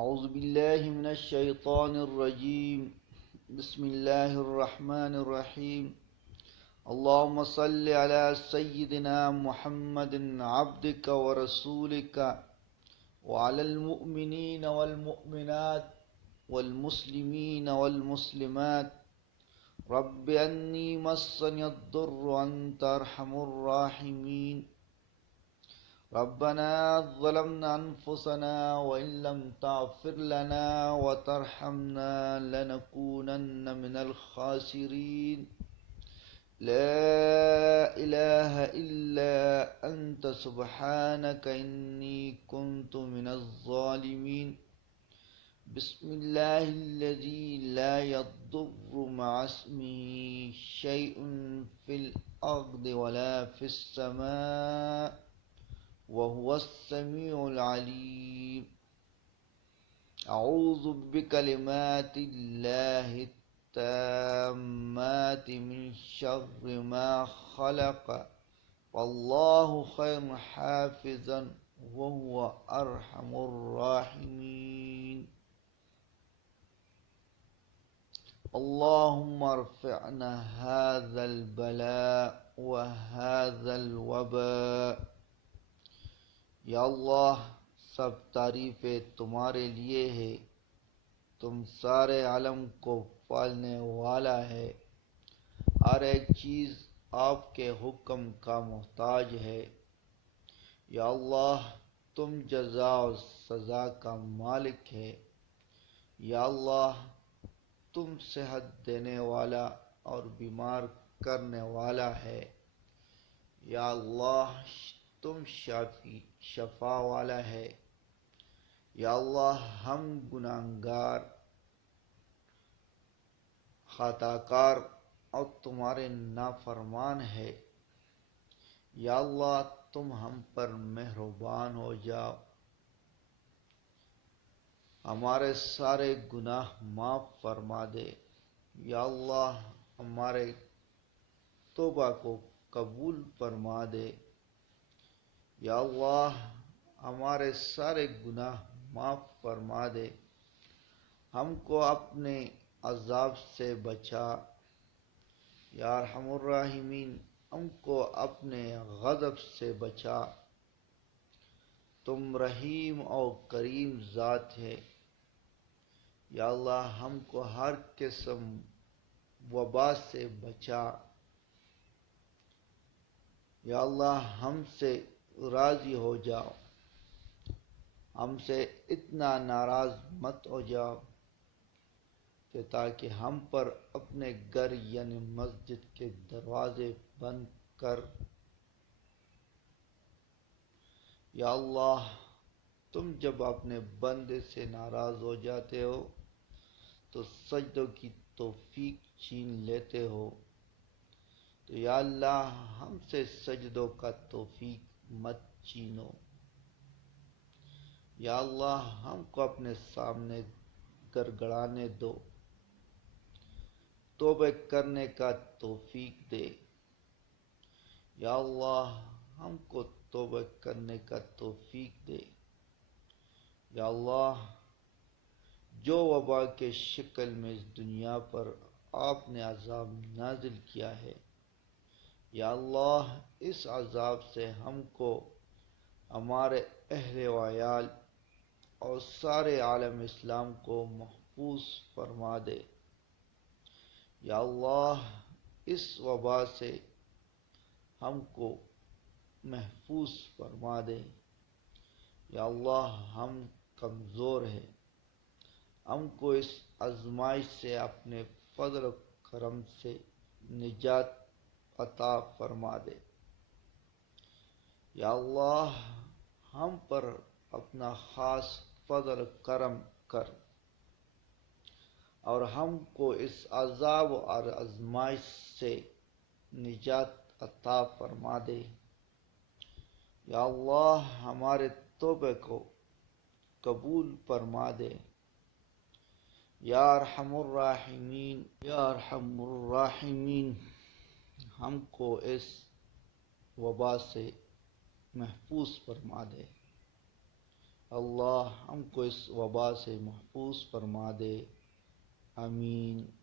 اعوذ باللہ من الشیطان الرجیم بسم اللہ الرحمن الرحیم اللہم صل علی سیدنا محمد عبدک ورسولک وعلی المؤمنین والمؤمنات والمسلمین والمسلمات رب انی مسنی الضر وانت ارحم الراحمین ربنا ظلمنا انفسنا وان لم تغفر لنا وترحمنا لنكونن من الخاسرين لا اله الا انت سبحانك اني كنت من الظالمين بسم الله الذي لا يضر مع اسمه شيء في الارض ولا في السماء وهو السميع العليم أعوذ بكلمات الله التامات من شر ما خلق والله خير حافظا وهو أرحم الراحمين اللهم ارفعنا هذا البلاء وهذا الوباء یا اللہ سب تعریفیں تمہارے لیے ہے، تم سارے عالم کو پالنے والا ہے، ہر ایک چیز آپ کے حکم کا محتاج ہے۔ یا اللہ تم جزا و سزا کا مالک ہے۔ یا اللہ تم صحت دینے والا اور بیمار کرنے والا ہے۔ یا اللہ تم شفا والا ہے۔ یا اللہ ہم گناہگار خطا کار اور تمہارے نافرمان ہے۔ یا اللہ تم ہم پر مہربان ہو جاؤ، ہمارے سارے گناہ معاف فرما دے۔ یا اللہ ہمارے توبہ کو قبول فرما دے۔ یا اللہ ہمارے سارے گناہ معاف فرما دے، ہم کو اپنے عذاب سے بچا۔ یا ارحم الراحمین ہم کو اپنے غضب سے بچا۔ تم رحیم اور کریم ذات ہے۔ یا اللہ ہم کو ہر قسم وبا سے بچا۔ یا اللہ ہم سے راضی ہو جاؤ، ہم سے اتنا ناراض مت ہو جاؤ کہ تاکہ ہم پر اپنے گھر یعنی مسجد کے دروازے بند کر۔ یا اللہ تم جب اپنے بندے سے ناراض ہو جاتے ہو تو سجدوں کی توفیق چھین لیتے ہو، تو یا اللہ ہم سے سجدوں کا توفیق مت چھینو۔ یا اللہ ہم کو اپنے سامنے گڑگڑانے دو، توبہ کرنے کا توفیق دے۔ یا اللہ ہم کو توبہ کرنے کا توفیق دے۔ یا اللہ جو وبا کے شکل میں اس دنیا پر آپ نے عذاب نازل کیا ہے، یا اللہ اس عذاب سے ہم کو، ہمارے اہل و عیال اور سارے عالم اسلام کو محفوظ فرما دے۔ یا اللہ اس وبا سے ہم کو محفوظ فرما دے۔ یا اللہ ہم کمزور ہیں، ہم کو اس آزمائش سے اپنے فضل و کرم سے نجات عطا فرما دے۔ یا اللہ ہم پر اپنا خاص فضل و کرم کر اور ہم کو اس عذاب اور آزمائش سے نجات عطا فرما دے۔ یا اللہ ہمارے توبہ کو قبول فرما دے۔ یا ارحم الراحمین، یا ارحم الراحمین ہم کو اس وبا سے محفوظ فرما دے۔ اللہ ہم کو اس وبا سے محفوظ فرما دے، آمین۔